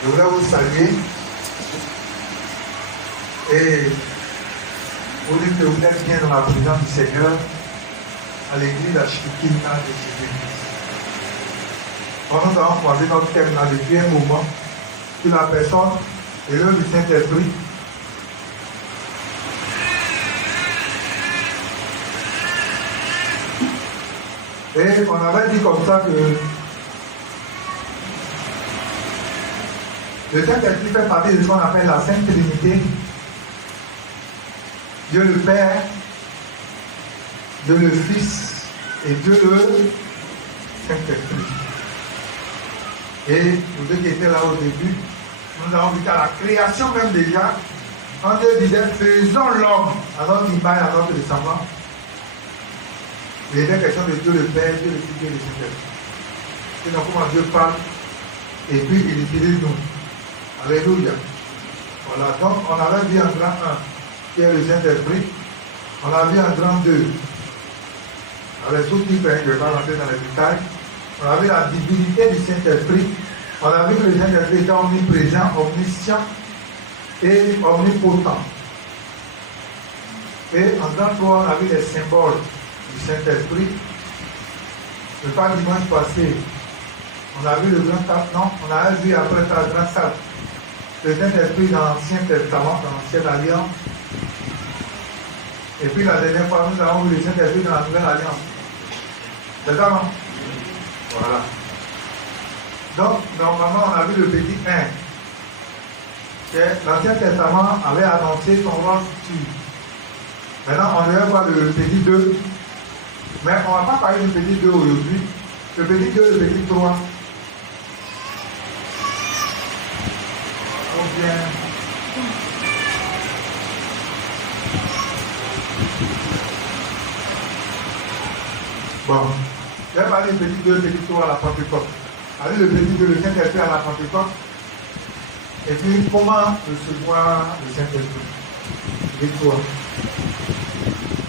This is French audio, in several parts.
Je voulais vous saluer et vous dire que vous êtes bien dans la présence du Seigneur à l'église Ashkikina de Jésus-Christ. Quand nous avons commencé notre thème là depuis un moment sur la personne et l'œuvre du Saint-Esprit, et on avait dit comme ça que le Saint-Esprit fait partie de ce qu'on appelle la Sainte Trinité. Dieu le Père, Dieu le Fils et Dieu le Saint-Esprit. Et pour ceux qui étaient là au début, nous avons vu qu'à la création même déjà, quand Dieu disait faisons l'homme à notre image, à notre descendance, il était question de Dieu le Père, Dieu le Fils, Dieu le Saint-Esprit. C'est donc comment Dieu parle et puis il utilise nous. Alléluia. Voilà, donc on avait vu en grand 1 qui est le Saint-Esprit, on a vu en grand 2 avec sous-titres, je ne vais pas rentrer dans les détails, on a vu la divinité du Saint-Esprit, on a vu que le Saint-Esprit était omniprésent, omniscient et omnipotent. Et en grand 3, on a vu les symboles du Saint-Esprit. Le pas dimanche passé, on a vu le grand 4, non, on a vu après ça le grand 4. Le Saint-Esprit dans l'Ancien Testament, dans l'Ancienne Alliance. Et puis la dernière fois, nous avons vu le Saint-Esprit dans la Nouvelle Alliance. C'est ça, non? Voilà. Donc, normalement, on a vu le petit 1. Que l'Ancien Testament avait annoncé son roi futur. Maintenant, on devait voir le petit 2. Mais on ne va pas parler du petit 2 aujourd'hui. Le petit 2, le petit 3. Bien. Bon, je vais parler du petit 2, petit 3 à la Pentecôte. Allez, le petit 2, le Saint-Esprit à la Pentecôte. Et puis, comment recevoir le Saint-Esprit? Victoire.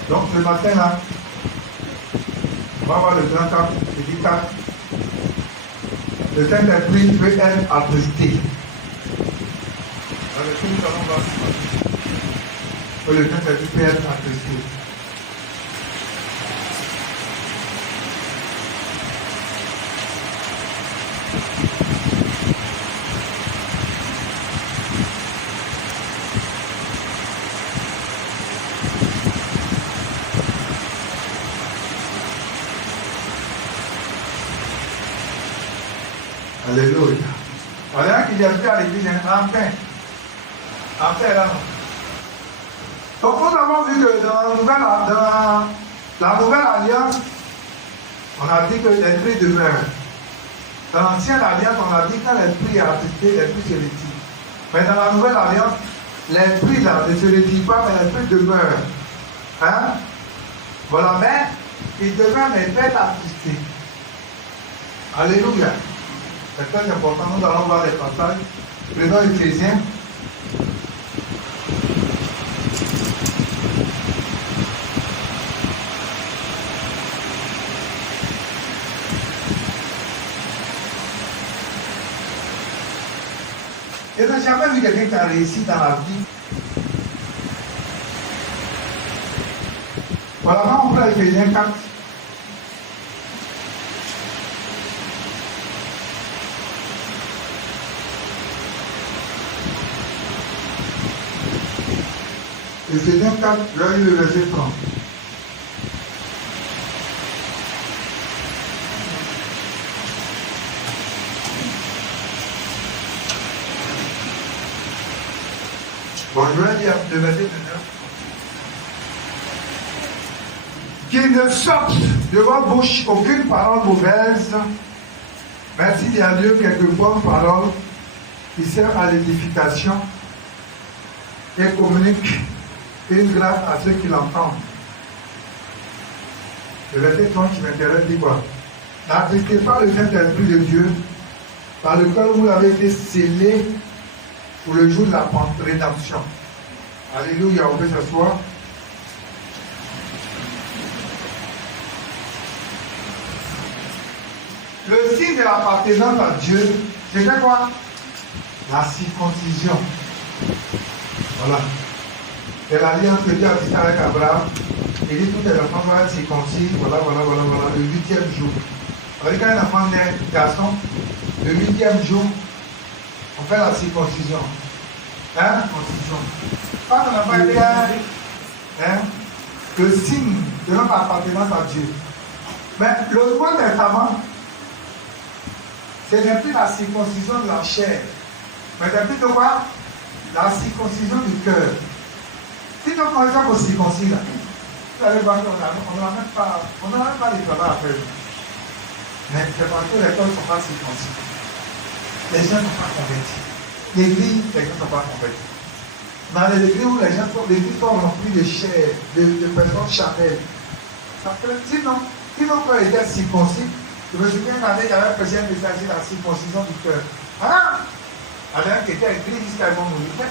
Donc, le matin, là, on va voir le grand 4, le petit 4. Le Saint-Esprit peut être attesté. Avec tout, nous allons voir que le Saint-Esprit peut être attesté. Alléluia. Voilà qu'il y a à l'église enfin là. Donc nous avons vu que dans la nouvelle alliance, on a dit que l'esprit demeure. Dans l'ancienne alliance, on a dit que quand l'esprit est attesté, l'esprit se retire. Mais dans la nouvelle alliance, l'esprit là ne se retire pas, mais l'esprit demeure. Hein? Voilà, mais il demeure, mais il peut être attesté. Alléluia. C'est très important, nous allons voir les passages. Prenons Éphésiens. Je n'ai jamais vu quelqu'un qui a réussi dans la vie. Voilà, on prend Éphésiens 4. Éphésiens 4, je vais lire le verset 30. Bon, je vais lire le verset 19. Qu'il ne sorte de votre bouche aucune parole mauvaise, mais s'il y a lieu quelques bonnes paroles qui servent à l'édification et communiquent une grâce à ceux qui l'entendent. Le verset 30 qui m'intéresse dit quoi? N'attestez pas le Saint-Esprit de Dieu, par lequel vous avez été scellés pour le jour de la rédemption. Alléluia, on peut s'asseoir. Le signe de l'appartenance à Dieu, c'était quoi? La circoncision. Voilà. C'est l'alliance que Dieu a dit avec Abraham. Il dit tout les enfants doivent être circoncis. Voilà, le 8e jour. Quand un enfant naît, garçon, le 8e jour, on fait la circoncision. Hein? Circoncision. Quand on n'a pas été le signe de notre appartenance à Dieu. Mais le Nouveau Testament, ce n'est plus la circoncision de la chair, mais c'est plutôt quoi? La circoncision du cœur. Si nous commençons au circoncis, là, vous allez voir qu'on n'a même pas les travaux à faire. Mais c'est parce que les cœurs ne sont pas circoncis. Les gens ne sont pas convertis. L'église, les gens ne sont pas convertis. Dans les églises où les gens sont remplis de chair, de personnes charnelles. Parce que sinon quand ils étaient circoncis, je me souviens une année, il y avait un président qui s'agit de la circoncision du cœur. Ah! Alors qui était à l'église jusqu'à mon mourir.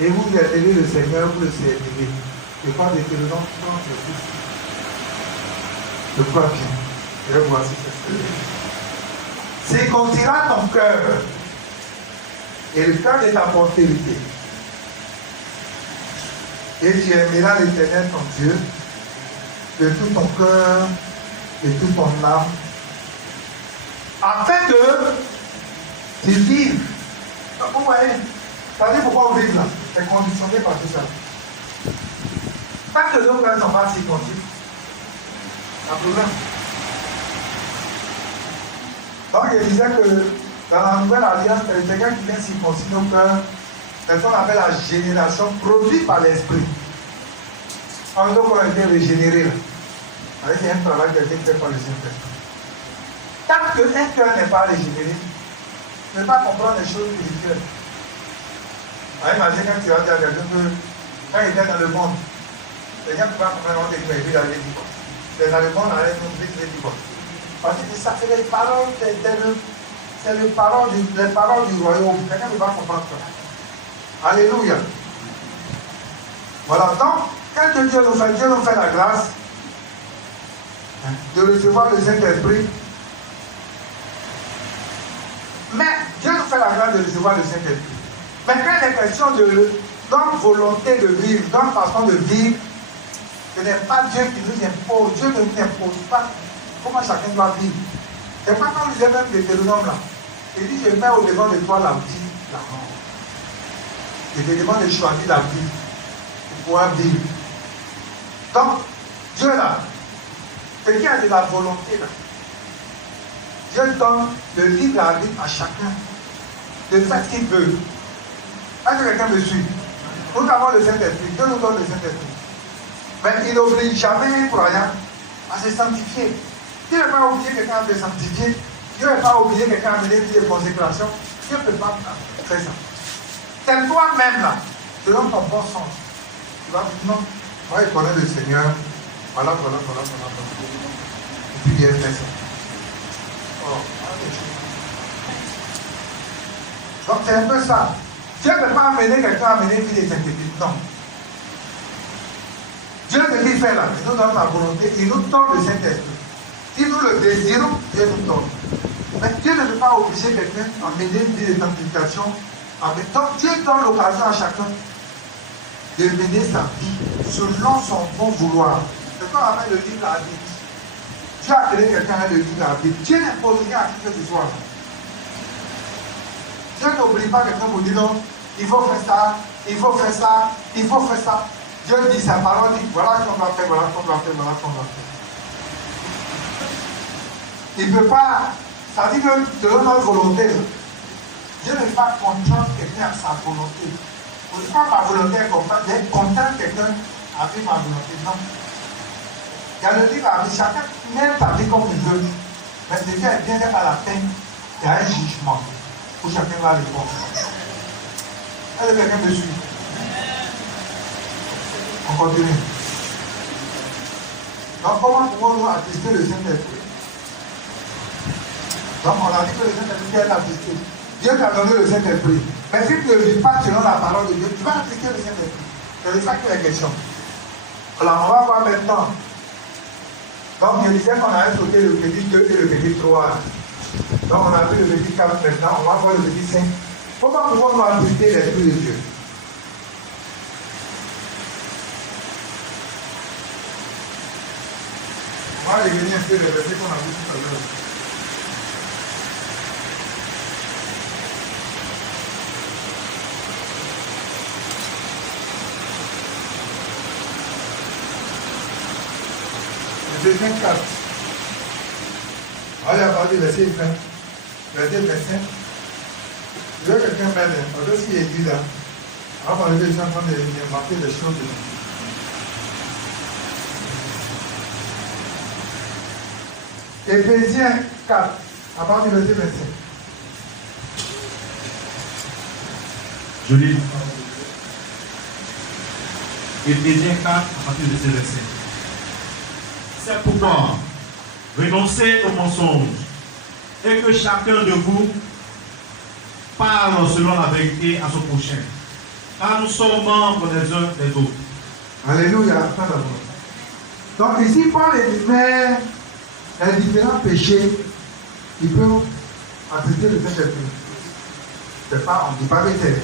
Et vous aidez le Seigneur, vous le servez. Je crois que le nom de Jésus. Je crois bien. Et voici c'est ça. Circoncira ton cœur. Et le cœur de ta postérité. Et tu aimeras l'Éternel ton Dieu de tout ton cœur, de toute ton âme, afin que tu vives. Vous voyez, ça dit pourquoi on vit là. C'est conditionné par tout ça. Tant que nos frères ne sont pas circoncis, un problème. Donc je disais que dans la nouvelle alliance, il y a quelqu'un qui vient circoncire nos cœurs, c'est ce qu'on appelle la génération produite par l'esprit. En donc on a été régénéré là. C'est un travail qui a été fait par le Saint-Esprit. Tant qu'un cœur n'est pas régénéré, tu ne peux pas comprendre les choses spirituelles. Imagine quand tu vas dire à quelqu'un que quand il était dans le monde, les gens ne peuvent pas comprendre ce qu'il a dit. Mais dans le monde, on a dit parce que ça, c'est les paroles, c'est les paroles du royaume. Quelqu'un ne peut pas comprendre ça. Alléluia. Voilà, donc, quand Dieu nous fait la grâce de recevoir le Saint-Esprit. Mais Dieu nous fait la grâce de recevoir le Saint-Esprit. Mais quand il est question de notre volonté de vivre, notre façon de vivre, ce n'est pas Dieu qui nous impose. Dieu ne nous impose pas comment chacun doit vivre. C'est pas quand on lisait même Deutéronome là. Il dit, je mets au-devant de toi la vie, la mort. Je te demande de choisir la vie pour pouvoir vivre. Donc, Dieu là, c'est qu'il y a de la volonté là. Dieu donne le libre arbitre à chacun de faire ce qu'il veut. Est-ce que quelqu'un me suit? Nous avons le Saint-Esprit, Dieu nous donne le Saint-Esprit. Mais il n'oblige jamais un croyant à se sanctifier. Dieu ne va pas obliger quelqu'un à se sanctifier. Dieu ne va pas obliger quelqu'un à mener une vie de consécration. Dieu ne peut pas faire ça. C'est toi-même là, selon ton bon sens. Tu vas dire non, moi je connais le Seigneur. Voilà. Et puis il a fait ça. Oh, donc c'est un peu ça. Dieu ne peut pas amener quelqu'un à mener une vie de sainteté. Non. Dieu te dit faire là, il nous donne la volonté, il nous donne le Saint-Esprit. Si nous le désirons, Dieu nous donne. Mais Dieu ne peut pas obliger quelqu'un à mener une vie de sanctification. Donc Dieu donne l'occasion à chacun de mener sa vie selon son bon vouloir. C'est quoi on appelle le libre arbitre. Dieu a créé quelqu'un avec le libre arbitre. Dieu n'impose rien à qui que ce soit. Dieu n'oblige pas quelqu'un pour dire non, il faut faire ça, il faut faire ça, il faut faire ça. Dieu dit sa parole, dit voilà ce qu'on doit faire, voilà ce qu'on doit faire, voilà ce qu'on doit faire. Il ne peut pas, ça dit que selon notre volonté, Dieu ne peut pas contraindre quelqu'un à sa volonté. On ne dit pas ma volonté est comme ça, j'ai contraint quelqu'un à vivre ma volonté. Non. Il y a le livre à vie, chacun mène sa vie comme il veut. Mais ce qui est bien à la fin, il y a un jugement où chacun va répondre. Est-ce que quelqu'un me suit? On continue. Donc, comment pouvons-nous attester le Saint-Esprit? Donc, on a dit que le Saint-Esprit est attesté. Dieu t'a donné le Saint-Esprit. Mais si tu ne vis pas selon la parole de Dieu, tu vas attester le Saint-Esprit. C'est de ça qu'il est question. Alors, on va voir maintenant. Donc, je disais qu'on avait sauté le petit 2 et le petit 3. Donc, on a vu le petit 4 maintenant. On va voir le petit 5. Comment pouvons-nous appliquer l'Esprit de Dieu? On va revenir sur les versets qu'on a vu tout à l'heure. Éphésiens 4. Allez à partir du verset 20. Verset 25. Je veux quelqu'un m'aide. Parce que s'il est dit là, avant de les enfants de marquer des choses. Éphésiens 4, à partir du verset 25. Je lis. Éphésiens 4, à partir de ce verset. C'est pourquoi renoncez au mensonge et que chacun de vous parle selon la vérité à son prochain. Car nous sommes membres les uns des autres. Alléluia. Donc ici, Paul énumère les différents péchés qui peuvent affecter le Saint-Esprit. C'est pas, on ne dit pas que c'est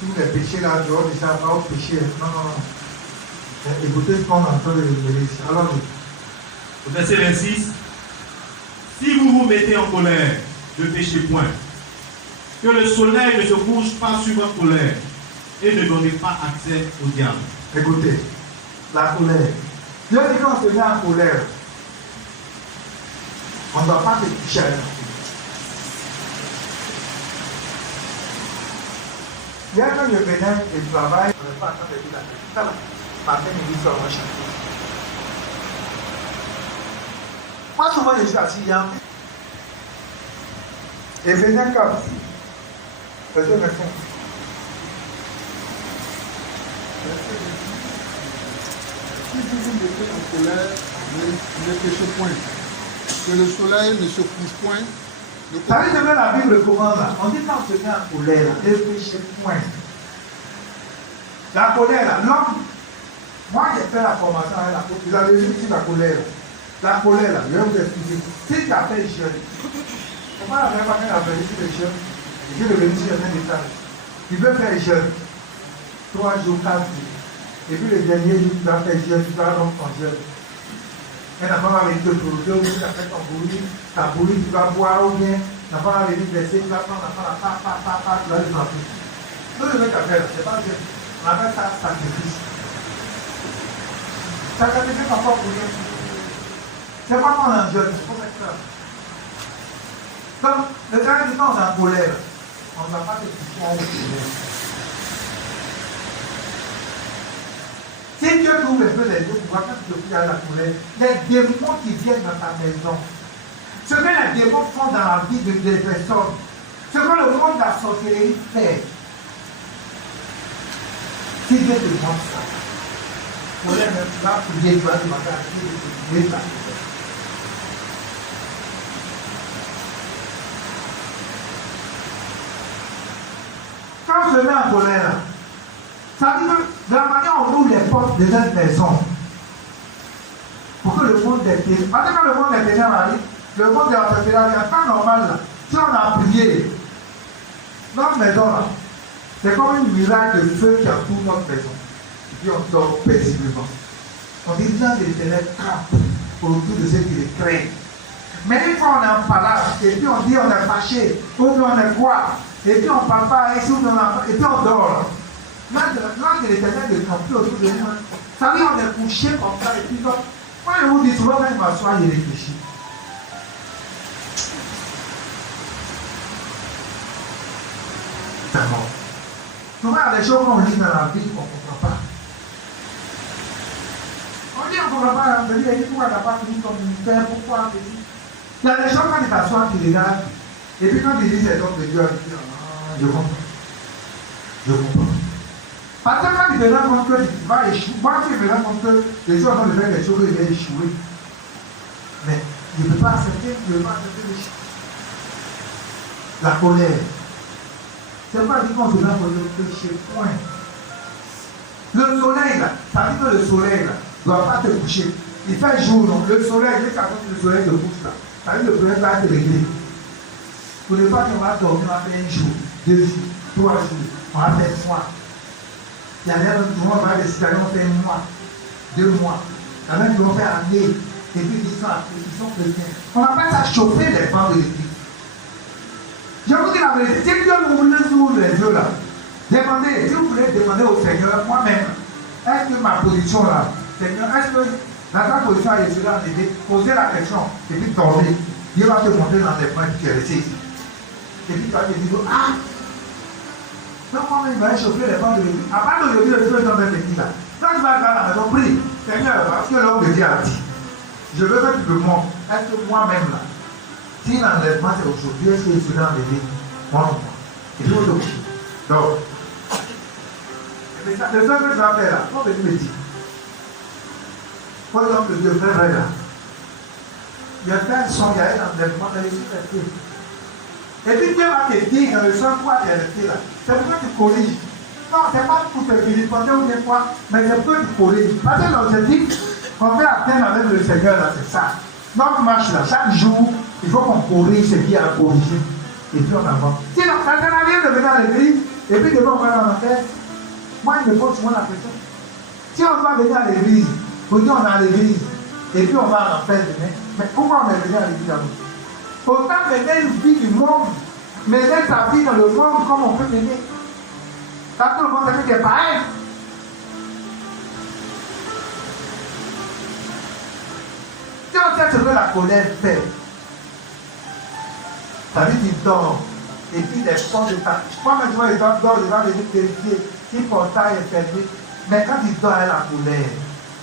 tous les péchés là, dehors de ça, pas au péché. Non, non, non. Écoutez ce qu'on est en train de lire ici. Alors, au verset 26, si vous vous mettez en colère, ne péchez point. Que le soleil ne se couche pas sur votre colère et ne donnez pas accès au diable. Écoutez, la colère. Dieu dit qu'on se met en colère. On ne doit pas se toucher à la colère. Hier, quand je venais et travail, on n'est pas en train de dire la colère. Ça, matin, midi, soir, on va chanter. Moi, souvent, je suis assis. Éphésiens 4, verset 25. Si vous vous mettez en colère, ne péchez point. Que le soleil ne se couche point. Ça veut dire la Bible commande là. On dit quand on se met en colère, ne péchez point. La colère là, l'homme, moi j'ai fait la formation avec la colère. Vous avez vu ici la colère. La colère là, je vais vous expliquer. Si tu appelles jeune, comment la première fois qu'elle a appelé sur les jeunes, je vais venir sur un étage. Tu veux faire jeune, 3 jours, 4 jours. Et puis le dernier jour, tu vas faire jeune, tu vas donc ton jeune. Elle n'a pas venir te brûler, ou tu as fait ton brûler, ta brûler, tu vas boire ou bien, tu n'as pas venir blesser, tu vas prendre la part, tu vas le frapper. Nous, le mec appelle, c'est pas jeune. On appelle ça sacrifice. Sacrifice, c'est pas pour rien. C'est pas qu'on est jeune, c'est pour ça. Donc, le temps du temps, on est en colère. On ne va pas se toucher à la colère. Si Dieu trouve un peu les yeux, tu vois quand tu te fous à la colère, les démons qui viennent dans ta maison, ce que les démons font dans la vie des personnes, ce que le monde de la sorcellerie fait, si Dieu te montre ça, colère, tu vas prier, tu vas demander à Dieu de te prier ça. Quand on se met en colère, ça veut dire que de la manière on ouvre les portes de notre maison pour que le monde des ténèbres, parce que quand le monde des ténèbres arrive, le monde de la sorcellerie arrive, c'est pas normal là. Si on a prié, notre maison là, c'est comme une muraille de feu qui entoure notre maison. Et puis on dort paisiblement. On dit dans les ténèbres campent autour de ceux qui les craignent. Mais une fois on est en palace, et puis on dit on est fâché, ou bien on est quoi, et puis on ne parle pas, et puis on dort. L'ange de l'Éternel de camper autour de nous. Ça veut dire on est couché comme ça, et puis donc, moi je vous dis souvent quand je m'assois, je réfléchis. C'est mort. Souvent il y a des choses qu'on lit dans la vie qu'on ne comprend pas. On dit on ne comprend pas, on dit pourquoi on n'a pas fini comme ministère, pourquoi il y a des choses quand il s'assoit, il regarde, et puis quand il dit c'est donc de Dieu, il dit je comprends. Je comprends. Parce que quand il me rend compte que tu vas échouer, moi je me rends compte que les gens vont faire des choses et il va échouer. Mais il ne peut pas accepter l'échec. La colère. C'est pas dit qu'on se met pour le péché, point. Le soleil là, ça dit que le soleil là, ne doit pas te coucher. Il fait jour, non? Le soleil, il est capable que le soleil te couche là. Ça dit que le soleil va te régler. Pour ne pas qu'on va dormir après un jour. 2 jours, 3 jours, on va faire un mois. Il y en a d'autres qui vont faire des citoyens, on fait un mois, 2 mois. Il y en a qui vont faire un année, et puis ils sont chrétiens. On appelle ça chauffer les bancs de l'église. Je vous dis la vérité, si Dieu vous voulez nous les yeux là, demandez, si vous voulez demander au Seigneur, moi-même, est-ce que ma position là, Seigneur, est-ce que dans ta position est cela enlevé, posez la question, et puis dormez. Dieu va te montrer dans les points que tu es resté ici. Et puis tu vas te dire, ah, donc moi-même, il va chauffer les bancs de l'église. À part d'aujourd'hui, le Dieu est dans l'église là. Quand tu vas à la maison, prie, Seigneur, parce que l'homme de Dieu a dit, je veux que tu me montres, est-ce que moi-même là, si l'enlèvement c'est aujourd'hui, est-ce que je suis enlevé? Moi non, moi. Et puis aujourd'hui. Donc, le seul que tu vas faire là, il faut venir me dire. Pour exemple, le Dieu fait vrai là. Il y a plein de sons, il y a un enlèvement, il y a des choses. Et puis Dieu va te dire dans le son quoi tu es resté là. C'est pour ça que tu corriges. Non, ce n'est pas pour te vilipender ou bien quoi, mais c'est pour que tu corriges. Parce que l'objectif qu'on fait atteindre avec le Seigneur là, c'est ça. Notre marche là, chaque jour, il faut qu'on corrige ce qui est à corriger. Et puis on avance. Sinon, ça ne sert à rien de venir à l'église, et puis demain on va dans l'enfer. Moi, il me pose souvent la question. Si on va venir à l'église, pour dire on est à l'église, et puis on va à l'enfer demain, mais pourquoi on est venu à l'église avant? Autant mener une vie du monde, mener sa vie dans le monde comme on peut mener. Quand tout le monde sait que c'est pareil. Si on sait ce que la colère fait, ça veut dire qu'il dort. Et puis les portes de ta. Moi, quand tu vois, il dort, il va venir vérifier si le portail est fermé. Mais quand il dort, il a la colère.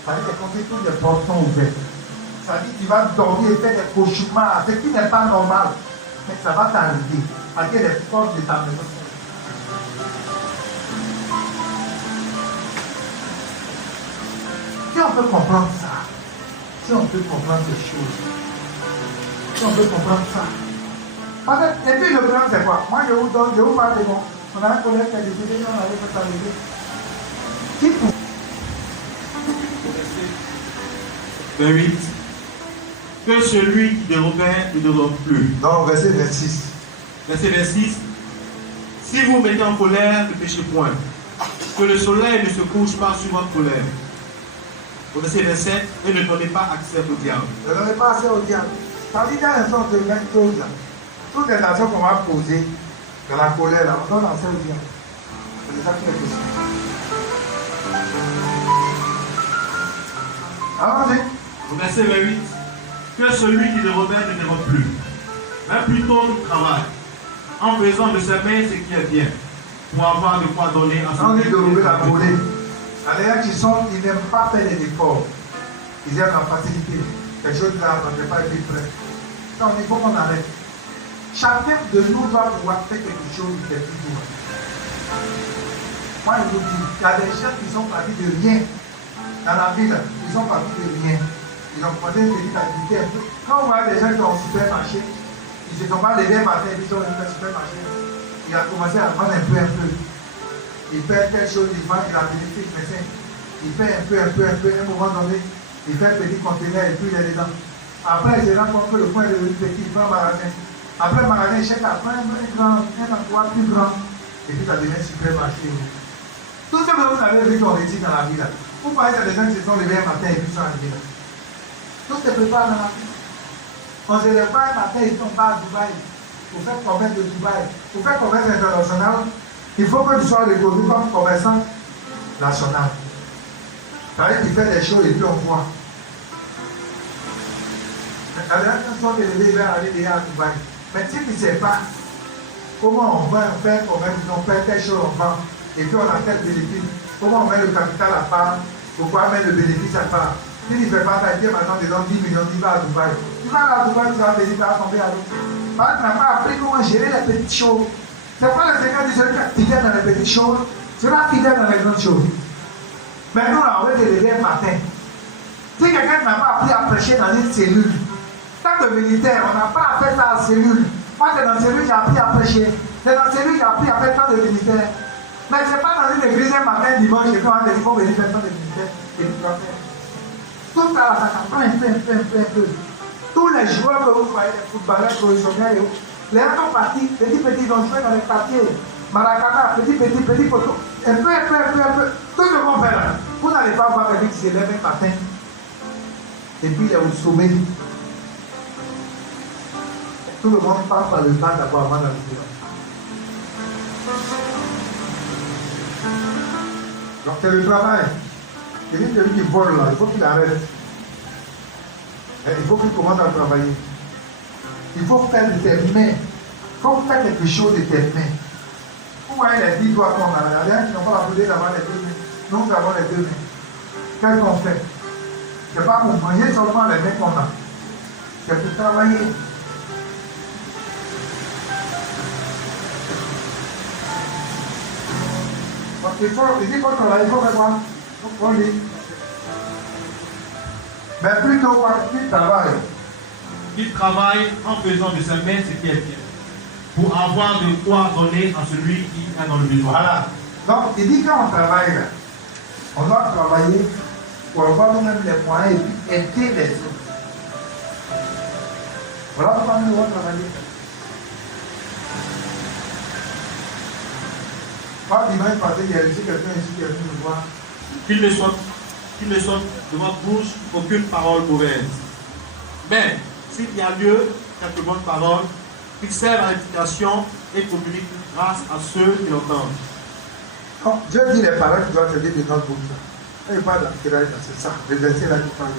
Ça veut dire que toutes les portes sont ouvertes. Ça veut dire qu'il va dormir et faire des cauchemars, ce qui n'est pas normal. Mais ça va t'arriver. Parce que les portes de ta maison sont. Si on peut comprendre ça, si on peut comprendre ces choses, si on peut comprendre ça. Parce que, et puis le problème c'est quoi? Moi je vous donne, je vous parle de bon. On a un collègue qui a décidé qu'on allait faire arriver. Qui pour? Verset 8. Que celui qui dérobait ne dérobe plus. Non, verset 26. Verset 26. Si vous mettez en colère, ne péchez point. Que le soleil ne se couche pas sur votre colère. Au verset 27, et ne donnez pas accès au diable. Ne donnez pas accès au diable. Ça dit dans un sens de même chose là. Toutes les actions qu'on va poser dans la colère là, on donne accès au diable. C'est ça qui est question. Allons-y. Au verset 28, que celui qui dérobait ne dérobe plus, mais plutôt travaille, en faisant de ses mains ce qui est bien, pour avoir de quoi donner à son On dit de rouler la volée. D'ailleurs, ils n'aiment pas faire des efforts. Ils aiment la facilité. Les choses là, on ne peut pas être prêt. Donc, il faut qu'on arrête. Chacun de nous doit pouvoir faire quelque chose de plus dur. Moi, je vous dis, il y a des gens qui sont partis de rien. Dans la ville, ils sont partis de rien. Ils ont commencé une petite activité un peu. Quand on voit des gens qui ont au supermarché, ils se sont pas levés un matin et puis ils sont venus au supermarché. Il a commencé à prendre un peu. Il fait quelque chose, il va, il a bénéficié, il fait un peu, à un moment donné, il fait un petit conteneur et puis il est dedans. Après, il se rend compte que le point est devenu petit, il prend un magasin. Après le magasin, il cherche à prendre un endroit plus grand. Et puis ça devient un supermarché. Tout ce que vous avez vu qu'on réussit dans la vie là. Vous voyez qu'il y a des gens qui se sont levés un matin et puis sont arrivés là. Tout se prépare dans la vie. On se lève pas un matin et on part à Dubaï. Pour faire commerce de Dubaï. Pour faire commerce international, il faut que tu sois reconnu comme commerçant national. Ça veut dire qu'il fait des choses et puis on voit. La dernière fois que les gens allaient déjà à Dubaï. Mais si tu ne sais pas comment on va faire commerce, on fait quelque chose, on vend, et puis on a tel bénéfice, comment on met le capital à part, pourquoi mettre le bénéfice à part. Si tu ne fais pas ça, il maintenant des gens 10 millions, tu vas à Dubaï. Tu vas à Dubaï, tu vas venir, tu vas tomber à l'eau. Parce que tu n'as pas appris comment gérer les petites choses. C'est pas le Seigneur qui est fidèle dans les petites choses, c'est pas fidèle dans les grandes choses. Mais nous, là, on va te lever un matin. Si quelqu'un n'a pas appris à prêcher dans une cellule, tant que militaire, on n'a pas appris ça en cellule. Moi, c'est dans la cellule, j'ai appris à prêcher. C'est dans la cellule, j'ai appris à faire tant de militaire. Mais ce n'est pas dans une église un matin, dimanche, et puis on va te dire, il faut venir faire tant de militaire. Et puis tu vas faire. Tout ça, ça s'apprend un peu. Tous les joueurs que vous voyez, les footballeurs professionnels, Les uns sont partis, petit, ils ont joué dans les quartiers. Maracana, petit, poteau. Un peu. Tout le monde fait là. Vous n'allez pas voir quelqu'un qui se lève un matin. Et puis il est au sommet. Tout le monde passe par le temps d'abord avant d'arriver là. Donc c'est le travail. Celui qui vole là, il faut qu'il arrête. Il faut qu'il commence à travailler. Il faut faire de tes mains. Il faut faire quelque chose de tes mains. Vous voyez les 10 doigts qu'on a là. Il y a qui n'ont pas la possibilité d'avoir les 2 mains. Nous avons les 2 mains. Qu'est-ce qu'on fait? Ce n'est pas pour manger seulement les mains qu'on a. C'est pour travailler. Il faut travailler, il faut faire quoi? On dit. Mais plutôt quoi? Il travaille. Il travaille en faisant de sa main ce qui est bien, pour avoir de quoi donner à celui qui est dans le besoin. Voilà. Donc, il dit quand on travaille, là, on doit travailler pour avoir nous-mêmes les moyens et puis aider les autres. Voilà pourquoi nous devons travailler. Pas dimanche passé, il y a ici quelqu'un ici qui est venu nous voir. Qu'il ne sorte de votre bouche aucune parole mauvaise. Mais, s'il y a lieu, quelques bonnes paroles, qu'il servent à l'éducation et communique grâce à ceux qui l'entendent. Quand Dieu dit les paroles qui doivent servir de notre bouche, il parle de la tirage, c'est ça, les versets là qui parlent.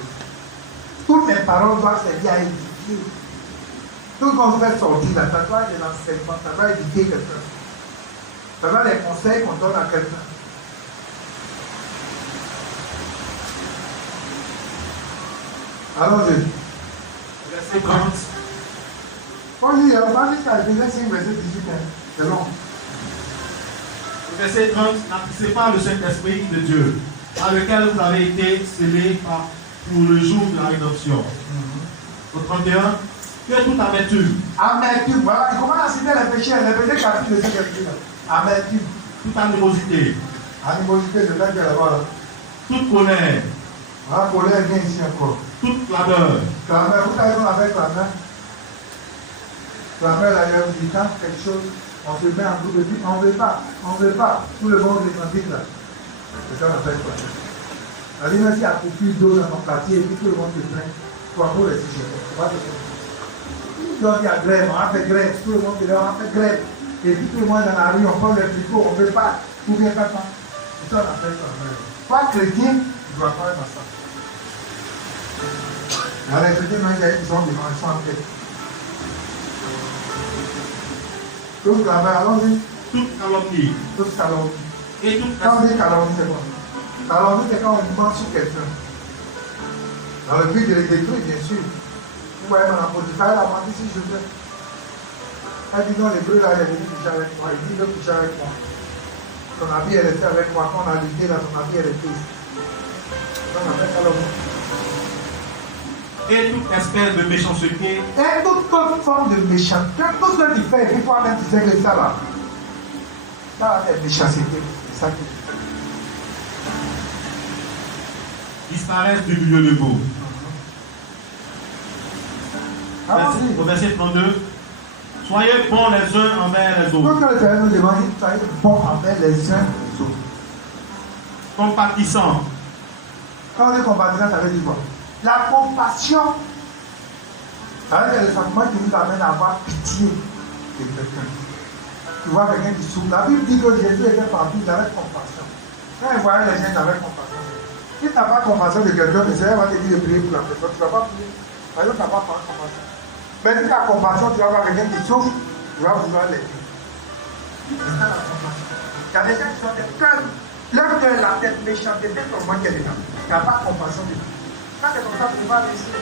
Toutes les paroles doivent servir à éduquer. Tout ce qu'on fait sortir là, ça doit être l'enseignement, ça doit éduquer quelqu'un. Ça doit être les conseils qu'on donne à quelqu'un. Allons-y. Verset 30. On dit, on va jusqu'à verset 18, c'est long. Verset 30. N'appuie pas le Saint-Esprit de Dieu, à lequel vous avez été scellés pour le jour de la rédemption. Au 31. Que toute amertume. Amertume, voilà, il commence à citer les péchés chapitres de ce chapitre. Amertume. Toute animosité. Animosité, c'est là qu'il y a là-bas. Toute colère. Ah, colère vient ici encore. Toute clameur. Clameur, vous savez qu'on appelle clameur? Clameur, là, il dit quand quelque chose, on se met en groupe et dit on ne veut pas. Tout le monde est tranquille là. C'est ça qu'on appelle clameur. C'est-à-dire, même s'il y a beaucoup d'eau dans ton quartier et puis tout le monde se plaint, tu vas pour les sujets. On va te faire. Donc il y a grève, on a fait grève, tout le monde est là, on a fait grève. Et puis tout le monde dans la rue, on prend les frigo, on ne veut pas, tout vient pas. C'est ça qu'on appelle clameur. Pas chrétien, tu ne dois pas être dans ça. Alors les chrétiens, il y a une zone de dimension en tête. Toute clameur, allons-y. Toute calomnie. Toute calomnie. Et toute Quand on dit calomnie, c'est quoi? Calomnie, c'est quand on ment sur quelqu'un. Dans le but de le détruire, bien sûr. Vous voyez, Mme Potiphar, elle a menti sur Joseph. Elle dit non, l'hébreu là, il est venu coucher avec moi. Il dit, il veut coucher avec moi. Son habit est resté avec moi. Quand on a lutté là, son habit est resté ici. Ça, on appelle calomnie. Et toute espèce de méchanceté. Et toute forme de méchanceté. Tout ce que tu fais, et puis toi-même, tu sais que ça là. Ça, c'est méchanceté. C'est ça qui Disparaissent du milieu de vous. Allons-y. Au verset 32. Soyez bons les uns envers les autres. Quand le Seigneur nous demande, soyez bons envers les uns les autres. Compatissants. Quand on dit compatissant, ça veut dire quoi? La compassion, ça veut dire le sentiment qui nous amène à avoir pitié de quelqu'un. Tu vois quelqu'un qui souffre. La Bible dit que Jésus était partout, il avait compassion. Quand il voyait les gens, il avait compassion. Si tu n'as pas compassion de quelqu'un, le Seigneur va te dire de prier pour la personne. Tu ne vas pas prier. Par exemple, tu n'as pas compassion. Mais si tu as compassion, tu vas voir quelqu'un qui souffre, tu vas vouloir l'aider. C'est ça la compassion. Il y a des gens qui sont des cœurs. Leur cœur, la tête méchante, c'est comme moi qui est dedans. Tu n'as pas compassion de lui. Quand c'est comme ça, tu vas réussir.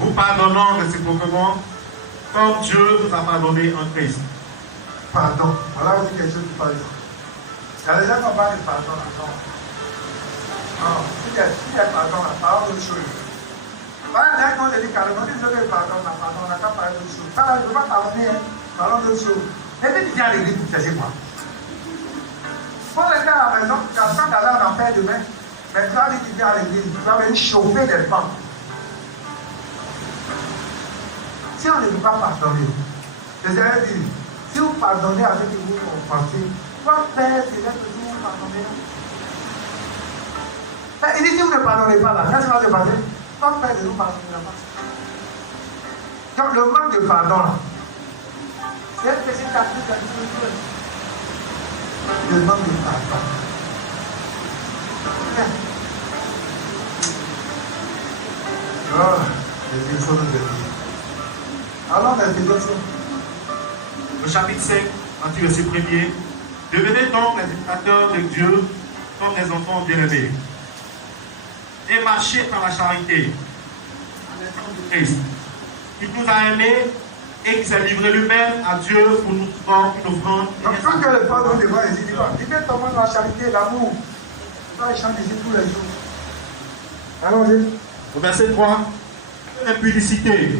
Vous pardonnant réciproquement, comme Dieu vous a pardonné en Christ. Pardon. Voilà aussi quelque chose qui parle. Il y a des gens qui parlent de pardon. Non, si il y a pardon, la parole de chose. Voilà, les gens qui ont dit carrément, si je veux pardon, on n'a qu'à parler de choses. Ça, je ne veux pas pardonner, parlons de choses. Et puis tu viens à l'église, tu fais quoi? Quand les gars à la maison, tu as d'aller en enfer demain, mais tu vas dire qu'il vient à l'église, tu vas venir chauffer les bancs. Si on ne peut pas pardonner, je dirais dire, si vous pardonnez avec vous pensez, votre Père céleste vous pardonnera. Mais il dit si vous ne pardonnez pas là, qu'est-ce qui va se passer? Votre Père ne vous pardonnera pas. Donc le manque de pardon là, c'est un péché capital spirituel. Le manque de pardon. Oh, il faut nous bénir. Alors, l'interdiction. Le chapitre 5, verset 1er. Devenez donc les imitateurs de Dieu comme des enfants bien-aimés. Et marchez dans la charité, en exemple du Christ, qui nous a aimés et qui s'est livré lui-même à Dieu pour nous offrir une offrande. Donc, quand que le pardon devant ici, il dit quoi? Vivez comment dans la charité, l'amour. Il va échanger ici tous les jours. Allons-y. Au verset 3, l'impudicité,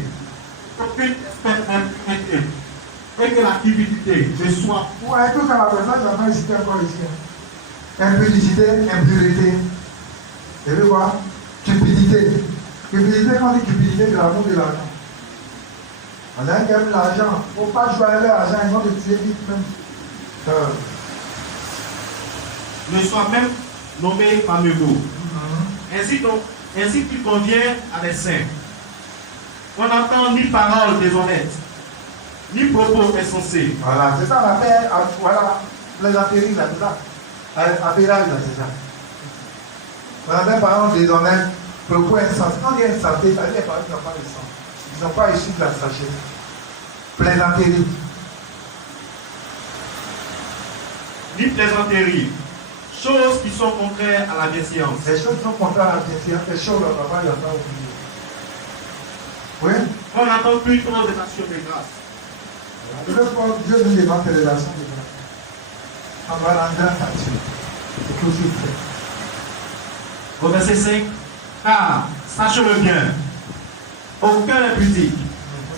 aucune espèce d'impunité, et que la cupidité ne soit. Ouais, tout ça, la personne, j'en ai hésité encore ici. Impudicité, impurité. Et puis quoi? Cupidité. Cupidité, quand on dit cupidité, c'est l'amour de l'argent. On a qui aime l'argent. Il ne faut pas jouer avec l'argent, ils vont te tuer vite même. Ne soit même nommé parmi vous. Ainsi qu'il convient à des saints. On n'entend ni parole déshonnête, ni propos insensés. Voilà, c'est ça l'appel, voilà, plaisanterie là, c'est ça. Appellage là, c'est ça. On appelle par exemple déshonnête, propos insensés. Quand on dit insensé, ça veut dire qu'ils n'ont pas de sens. Ils n'ont pas issu de la sagesse. Plaisanterie. Ni plaisanterie. Choses qui sont contraires à la bienséance. Les choses qui sont contraires à la bienséance, les choses, on ne va pas les entendre oublier. Oui? On n'entend plus trop de nations de grâce. Dieu nous demande des relations de grâce. On va rendre grâce à Dieu. C'est toujours fait. Au verset 5, car, sachez-le bien, aucun impudique,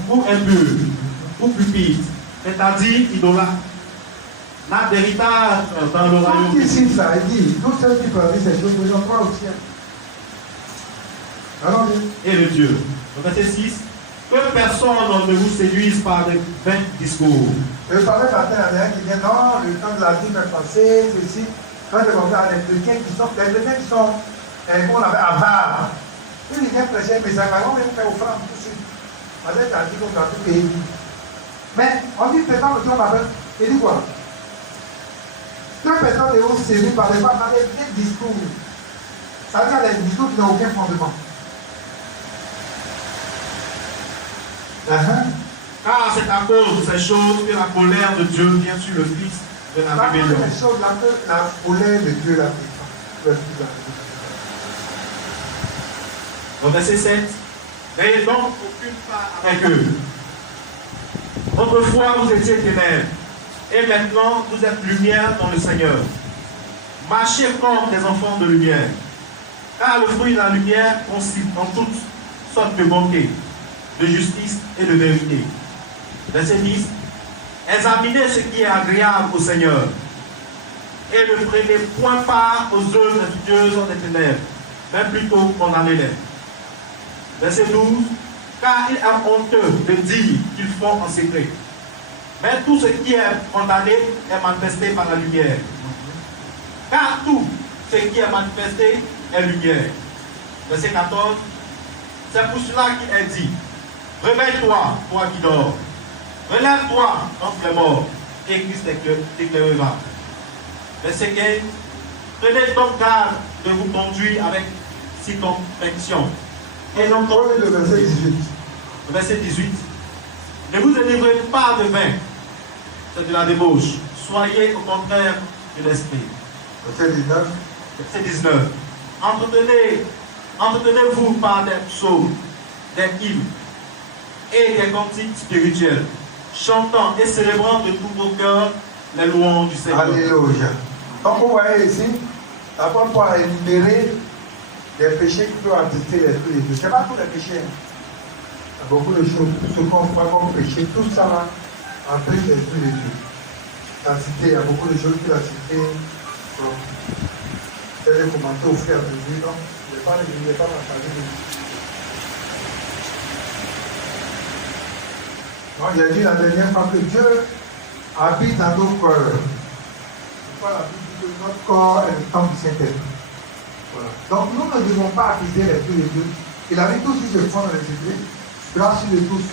ou impur, ou cupide, c'est-à-dire idolâtre, n'a d'héritage dans le royaume. Quand il signe ça, il dit, tous ceux qui pratiquent ces choses, ils ont droit au ciel. Allons-y. Et le Dieu. Au verset 6, que personne ne vous séduise par de vains discours. Je parlais matin à un qui vient, non, le temps de la vie est passé, ceci. Quand je vois à les chrétiens qui sont, comment on appelle, avares. Ils viennent prêcher un message, on vient faire offrande tout de suite. Avec la vie qu'on doit tout payer. Mais on dit, peut-être que on appelle, il dit quoi? Que personne ne vous séduit par des discours. Ça veut dire des discours qui n'ont aucun fondement. Car c'est à cause de ces choses que la colère de Dieu vient sur le Fils de la rébellion. La colère de Dieu la Au verset 7, n'ayez donc aucune part avec eux. Autrefois vous étiez ténèbres, et maintenant vous êtes lumière dans le Seigneur. Marchez comme des enfants de lumière, car le fruit de la lumière consiste en toutes sortes de bonté, de justice et de vérité. Verset 10. Examinez ce qui est agréable au Seigneur et ne prenez point part aux œuvres insidieuses des ténèbres, mais plutôt condamnez-les. Verset 12. Car il est honteux de dire qu'ils font en secret. Mais tout ce qui est condamné est manifesté par la lumière. Car tout ce qui est manifesté est lumière. Verset 14. C'est pour cela qu'il est dit, réveille-toi, toi qui dors. Relève-toi entre les morts, et Christ t'éclairera. Verset 15. Prenez donc garde de vous conduire avec circonspection. Et donc, le verset 18. Verset 18. Ne vous délivrez pas de vin, c'est de la débauche. Soyez au contraire de l'esprit. Verset 19. Verset 19. Entretenez-vous par des psaumes, des hymnes et des cantiques spirituels, chantant et célébrant de tout vos cœurs les louanges du Seigneur. Alléluia. Donc vous voyez ici, d'abord pour énumérer les péchés qui peuvent assister l'esprit de Dieu. Ce n'est pas tous les péchés. Il y a beaucoup de choses, ce qu'on voit comme péché, tout ça là, empêche l'esprit de Dieu. Il y a beaucoup de choses qu'il a citées. Je vais les commenter au fur et à mesure. Donc, je ne vais pas m'attarder dessus. Donc j'ai dit la dernière fois que Dieu habite dans nos cœurs. Pourquoi la Bible dit que notre corps est le temple du Saint-Esprit. Voilà. Donc nous ne devons pas accuser l'Esprit de Dieu. Il avait tous eu ce fond dans les esprits, grâce de tous.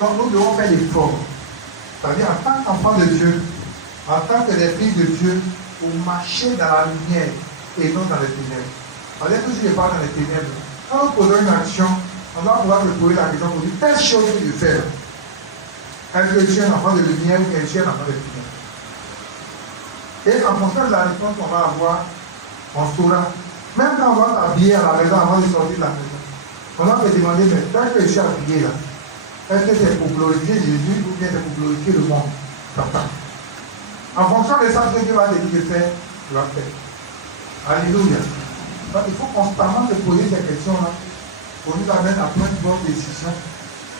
Donc nous devons faire l'effort. C'est-à-dire en tant qu'enfant de Dieu, en tant que les filles de Dieu, pour marcher dans la lumière et non dans les ténèbres. C'est-à-dire que si je parle dans les ténèbres, quand nous posons une action, on doit pouvoir se poser la question pour dire telle chose que je fais. Est-ce que je suis un enfant de lumière ou est-ce que je suis un enfant de ténèbres? Et en fonction de la réponse qu'on va avoir, on saura. Même quand on va s'habiller à la maison avant de sortir de la maison, on va se demander, mais tel que je suis habillé là, est-ce que c'est pour glorifier Jésus ou bien c'est pour glorifier le monde? En fonction de ça, ce que Dieu va te dire de faire, tu vas faire. Alléluia. Donc il faut constamment se poser ces questions-là pour nous amener à prendre une bonne décision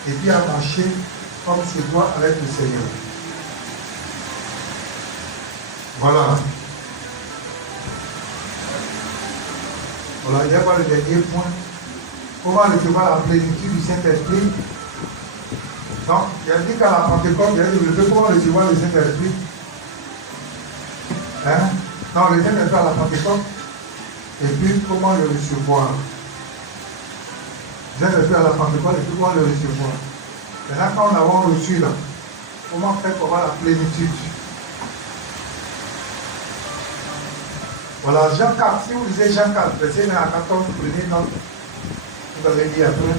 et puis à marcher comme se doit avec le Seigneur. Voilà. Voilà, il y a pas le dernier point. Comment recevoir la plénitude du Saint-Esprit? Donc, il a dit qu'à la Pentecôte, il a dit comment recevoir le Saint-Esprit? Hein? Non, le Saint-Esprit à la Pentecôte. Et puis, comment le recevoir? Le Saint-Esprit à la Pentecôte, et puis comment le recevoir? Maintenant, quand on a reçu là, comment faire pour avoir la plénitude? Voilà, Jean 4, si vous lisez Jean 4, verset 1 à 14, prenez note. Vous allez lire après.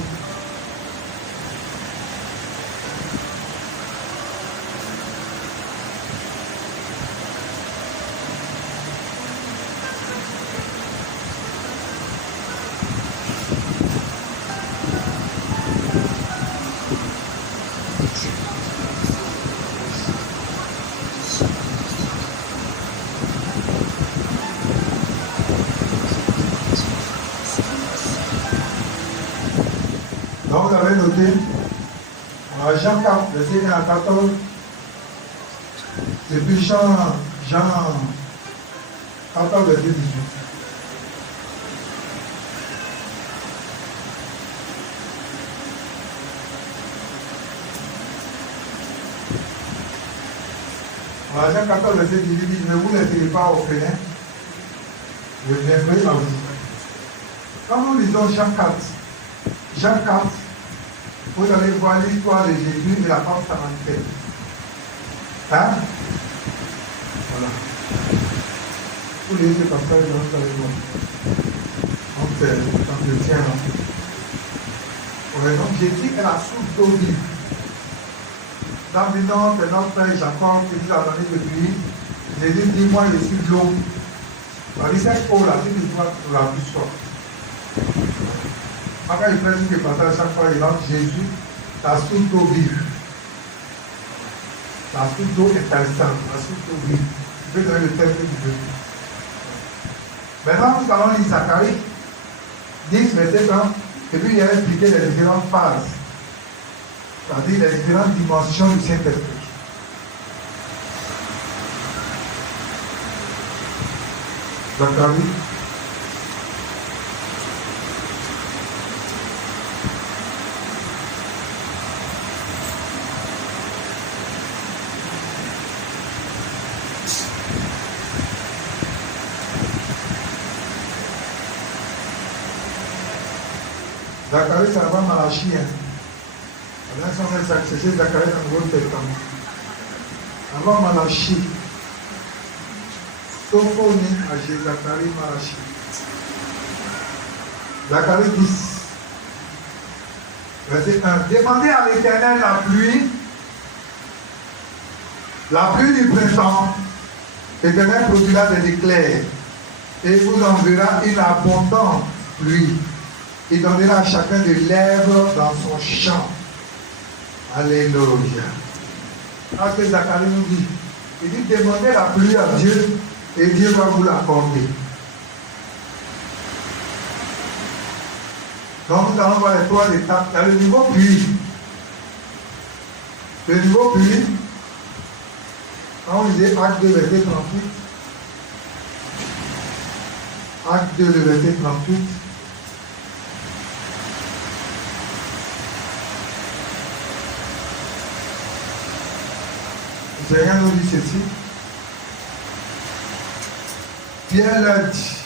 Donc vous avez noté, Jean 4, verset 1 à 14, et puis Jean 14, verset 18. Jean 14, verset 18 dit, ne vous laissez pas orphelins, je viendrai à vous. Quand nous lisons Jean 4, vous allez voir l'histoire de Jésus et la femme samaritaine. Hein? Voilà. Vous lisez ce passage, vous allez voir. Donc, c'est entretien là. Donc, Jésus est la source d'eau vive. Dans le nom de notre frère Jacob, qui nous a donné depuis, Jésus dit, moi je suis de l'eau. C'est cette eau là, si tu vois, tu la plus forte. Quand il fait ce passage, chaque fois il entre Jésus, la source d'eau vive. La source d'eau intéressante, la source d'eau vive. Tu peux donner le terme que tu veux. Maintenant, nous allons lire Zacharie 10, verset 1, et puis il a expliqué les différentes phases, c'est-à-dire les différentes dimensions du Saint-Esprit. Zacharie. Zacharie, c'est avant Malachie. Là, c'est Zacharie dans le Nouveau Testament. Avant Malachie. Sophonie, Zacharie, Malachie. Zacharie 10. Verset 1. Demandez à l'Éternel la pluie du printemps. L'Éternel produira des éclairs et vous enverra une abondante pluie. Il donnera à chacun de l'herbe dans son champ. Alléluia. Parce que Zacharie nous dit, il dit demandez la pluie à Dieu et Dieu va vous l'accorder. Donc nous allons voir les trois étapes. Il y a le niveau pluie. Le niveau pluie, quand on lisait Acte 2, verset 38, Acte 2, le verset 38, Le Seigneur nous dit ceci. Pierre leur dit,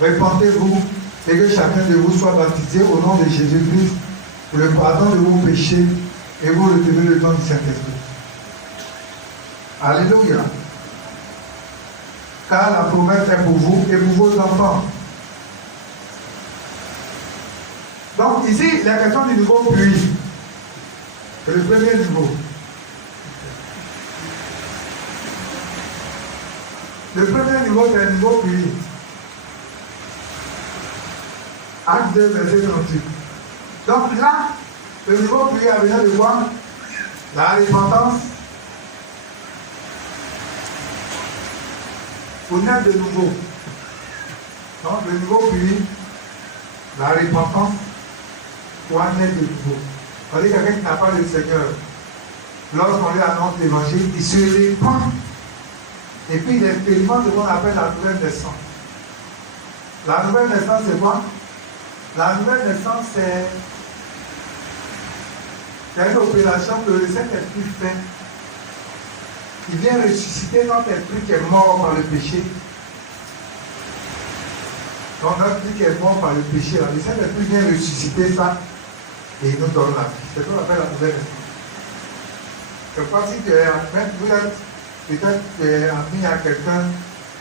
répandez-vous et que chacun de vous soit baptisé au nom de Jésus-Christ pour le pardon de vos péchés et vous recevez le don du Saint-Esprit. Alléluia. Car la promesse est pour vous et pour vos enfants. Donc ici, la question du nouveau puits. C'est le premier niveau. Le premier niveau, c'est le niveau puits. Acte 2, verset 38. Donc là, le niveau puits a besoin de voir la repentance pour naître de nouveau. Donc le niveau puits, la repentance pour naître de nouveau. On dit quelqu'un qui n'a pas le Seigneur, lorsqu'on lui annonce l'évangile, il se répand. Et puis il expérimente ce qu'on appelle la nouvelle naissance. La nouvelle naissance, c'est quoi? La nouvelle naissance, c'est une opération que le Saint-Esprit fait. Il vient ressusciter notre esprit qui est mort par le péché. Donc notre esprit qui est mort par le péché, le Saint-Esprit vient ressusciter ça et il nous donne la vie. C'est ce qu'on appelle la nouvelle naissance. C'est pas si tu es peut-être tu es ami à quelqu'un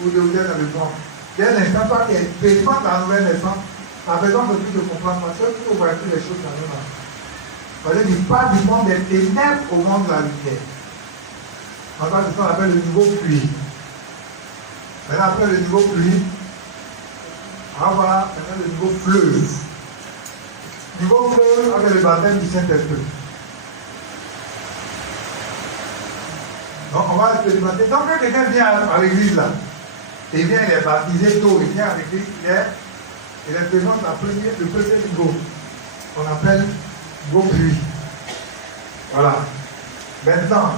ou de vous êtes dans le monde. Dès l'instant, toi qui expérimente la nouvelle naissance, tu as besoin de plus de comprendre parce que tu vois toutes les choses dans le monde. Parce qu'il part du monde des ténèbres au monde de la lumière. Donc, c'est ce qu'on appelle le niveau pluie. Maintenant, après le niveau pluie, on va voir maintenant le niveau fleuve. Niveau fleuve, avec le baptême du Saint-Esprit. Donc, on va expérimenter. Donc, quand quelqu'un vient à l'église, là, il vient, il est baptisé d'eau, il vient à l'église, il expérimente le premier niveau, qu'on appelle niveau pluie. Voilà. Maintenant,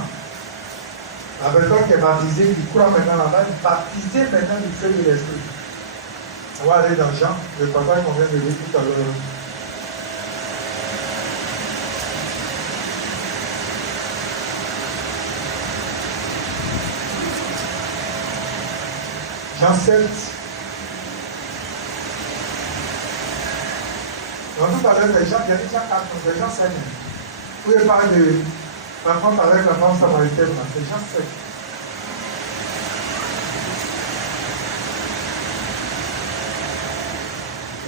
la personne qui est baptisée, qui croit maintenant là-bas, est baptisée maintenant du feu de l'esprit. On va aller dans Jean, le passage qu'on vient de lire tout à l'heure. Jean 7. Donc tout à l'heure, il y a dit Jean 4, c'est Jean 7. Où il parle de la rencontre avec la femme samaritaine, c'est Jean 7.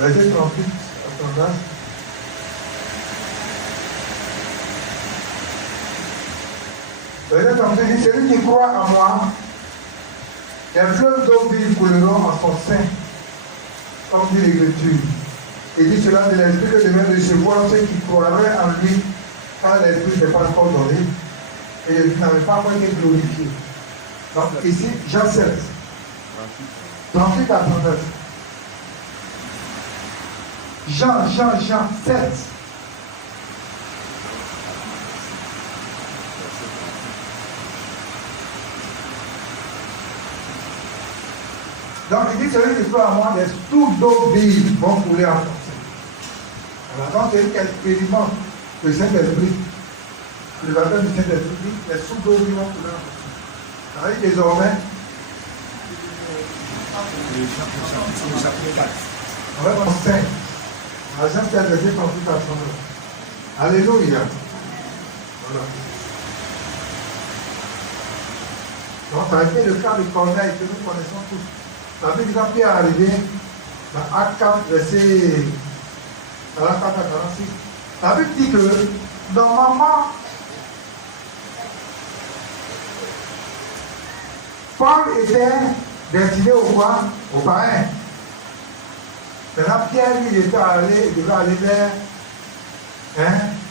Verset 38, attendez. Verset 38 dit, celui qui croit en moi, les fleuves d'eau vive couleront en son sein, comme dit l'Écriture. Il dit cela de l'Esprit que devait recevoir ceux qui croiraient en lui, car l'Esprit n'est pas encore donné, et il n'avait pas encore été glorifié. Donc ici, Jean 7, 38 à 39. Jean 7. Donc il dit celui qui croit en moi, des sources d'eau vive vont couler en son sein. Alors donc celui qui expérimente le Saint-Esprit, le baptême du Saint-Esprit, les sources d'eau vive vont couler en son sein. Ça veut dire désormais, on va dans le sein. La Jean 4, verset 38 à 39. Alléluia. Voilà. Donc ça a été le cas de Corneille que nous connaissons tous. La Bible, quand Pierre est arrivé dans Acte 4, verset 44 à 46, la Bible dit que normalement, Paul était destiné au quoi? Au païen. Maintenant, Pierre, lui, il devait aller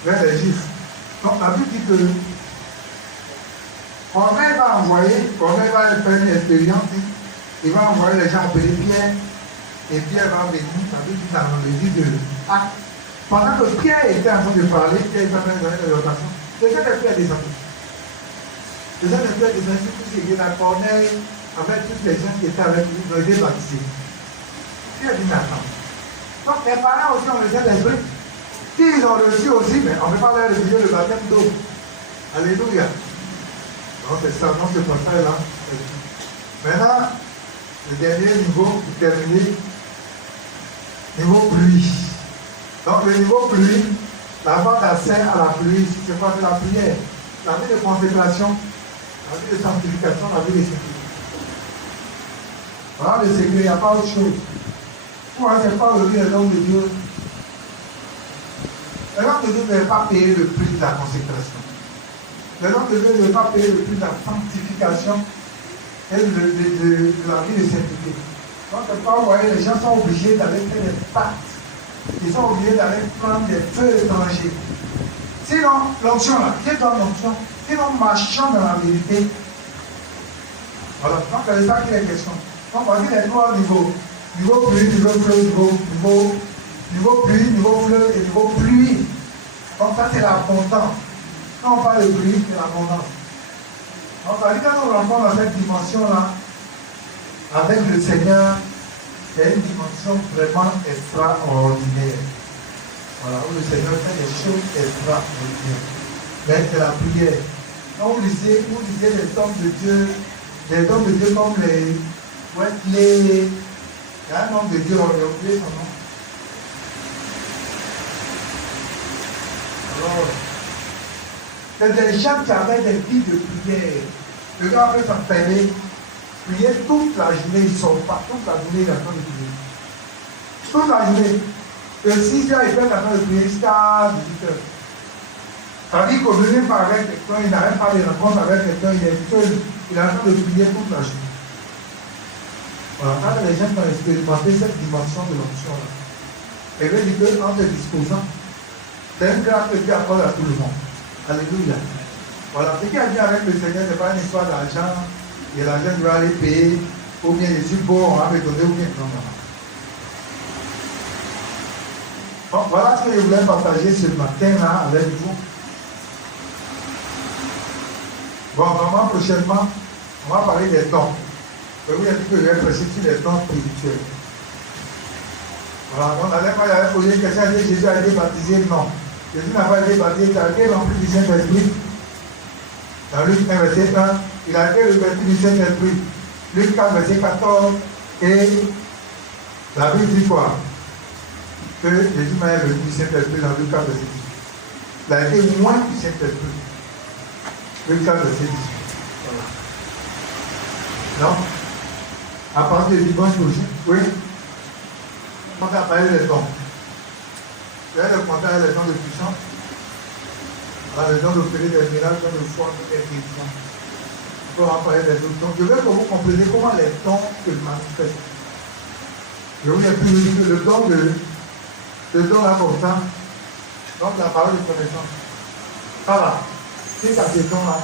vers les Juifs. Donc, la Bible dit que Corneille va faire une expérience. Il va envoyer les gens appeler Pierre, et Pierre va venir, ça veut dire dans le livre de Actes. Pendant que Pierre était en train de parler, Pierre était en train de donner des rotations, le Saint-Esprit est descendu. Le Saint-Esprit est descendu sur tous ces gens, la Corneille, avec tous les gens qui étaient avec lui, ils ont été baptisés. Pierre dit maintenant. Donc les parents aussi ont le Saint-Esprit. S'ils ont reçu aussi, mais on ne peut pas leur refuser le baptême d'eau. Alléluia. Donc c'est ça, donc ce portail-là. Maintenant, le dernier niveau pour terminer, niveau pluie. Donc le niveau pluie, la voie d'accès à la pluie, c'est quoi de la prière? La vie de consécration, la vie de sanctification, la vie de sécurité. Voilà le secret, il n'y a pas autre chose. Pourquoi c'est pas aujourd'hui les hommes de Dieu? Les hommes de Dieu ne veulent pas payer le prix de la consécration. Les hommes de Dieu ne veulent pas payer le prix de la sanctification et de la vie de sainteté. Donc, vous voyez, les gens sont obligés d'aller faire des pactes. Ils sont obligés d'aller prendre des feux étrangers. Sinon, l'onction là, qui donne l'onction? Sinon, marchons dans la vérité. Voilà, donc c'est ça qui est question. Donc, voici les trois niveaux. Niveau pluie, niveau fleuve, niveau pluie, niveau fleuve et niveau pluie. Donc, ça, c'est l'abondance. Quand on parle de pluie, c'est l'abondance. Donc, ça veut dire quand on rencontre dans cette dimension-là, avec le Seigneur, c'est une dimension vraiment extraordinaire. Voilà, où le Seigneur fait des choses extraordinaires. Mais c'est la prière. Quand vous lisez les hommes de Dieu comme les Wesley, il y a un homme de Dieu, on a oublié son nom. Alors, c'est des gens qui avaient des vies de prière. Le gars peut s'enfermer, prier toute la journée, ils ne sortent pas. Toute la journée, il attend de prier. Toute la journée. De 6h, il fait attendre de prier jusqu'à 18h. Ça veut dire qu'au lieu de parler avec quelqu'un, il n'arrête pas de rencontrer avec quelqu'un, il est seul. Il attend de prier toute la journée. Voilà, quand les gens ont expérimenté cette dimension de l'onction-là, et veut dire qu'en te disposant, c'est un grâce que Dieu accorde à tout le monde. Alléluia. Voilà, ce qui a dit avec le Seigneur, ce n'est pas une histoire d'argent, et l'argent doit aller payer, ou bien je suis bon, on va me donner, ou bien non, non. Donc voilà ce que je voulais partager ce matin-là avec vous. Bon, vraiment, prochainement, on va parler des dons. Je vous ai dit que je vais prêcher sur les dons spirituels. Voilà, donc la dernière fois, j'avais posé une question, Jésus a été baptisé, non. Jésus n'a pas été baptisé, il a été rempli du Saint-Esprit. Dans Luc 1, verset 1, il a été revêtu du Saint-Esprit. Luc 4, verset 14, et la Bible dit quoi? Que Jésus m'a revêtu du Saint-Esprit dans Luc 4, verset 18. Il a été loin du Saint-Esprit. Luc 4, verset 18. Voilà. Non? À partir du dimanche prochain, oui. On va parler des dons. Vous avez le contact avec les dons de puissance, les dons d'opérer des miracles, les dons de foi, des guérisons. On va parler des autres dons. Je veux que vous compreniez comment les dons se manifestent. Je vous ai pu dire que le don là comme ça, donc la parole de connaissance. Ça va. C'est ça, ces dons là.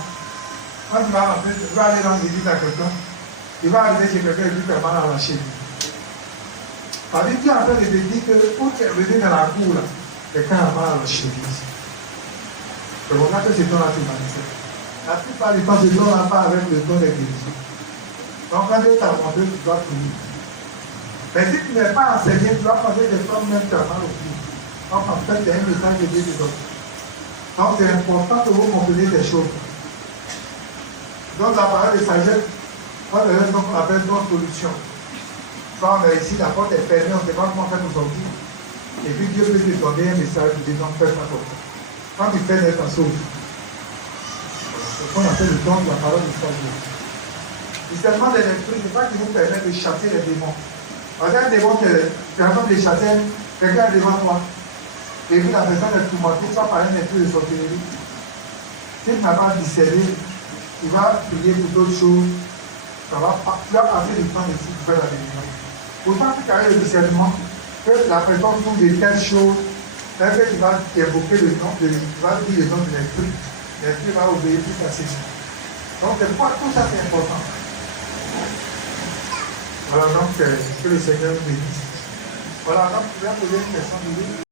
Quand tu vas rentrer, tu vas aller dans l'église à quelqu'un, il va arriver chez quelqu'un et lui faire mal à la cheville. Ça veut dire qu'il est en train de te dire que pour te revenir dans la cour, quelqu'un a mal à la cheville. C'est pour ça que ces dons-là se manifestent. La plupart du temps, ces dons-là pas avec le don des guérisons. Donc quand Dieu t'a montré, tu dois prier. Mais si tu n'es pas enseigné, tu dois penser des femmes même qui ont mal au pied. Donc en fait, c'est un message de Dieu qui donne. Donc c'est important que vous compreniez ces choses. Donc la parole de sagesse, moi je donne ce qu'on appelle don solution. Quand on est ici, la porte est fermée, on ne sait pas comment faire pour sortir. Et puis Dieu peut te donner un message qui dit non, fais pas comme ça. Quand tu fais d'être en sauve. C'est ce qu'on appelle le don de la parole de sagesse. Le serment de l'esprit, ce n'est pas qui vous permet de chasser les démons. Parce qu'un démon, tu es en train de chasser, quelqu'un est devant toi. Et puis la personne est tourmentée, soit par un esprit de sorcellerie. Si tu n'as pas discerné, tu vas prier pour d'autres choses. Tu vas passer du temps ici pour faire la délivrance. Pourtant, si tu as le discernement, que la personne trouve de telles choses, c'est que tu vas évoquer le nom, tu vas dire le nom de l'esprit. L'esprit va obéir tout à ses. Donc, tout ça c'est important. Voilà, donc, que le Seigneur nous bénisse. Voilà, donc, tu viens poser une question de lui.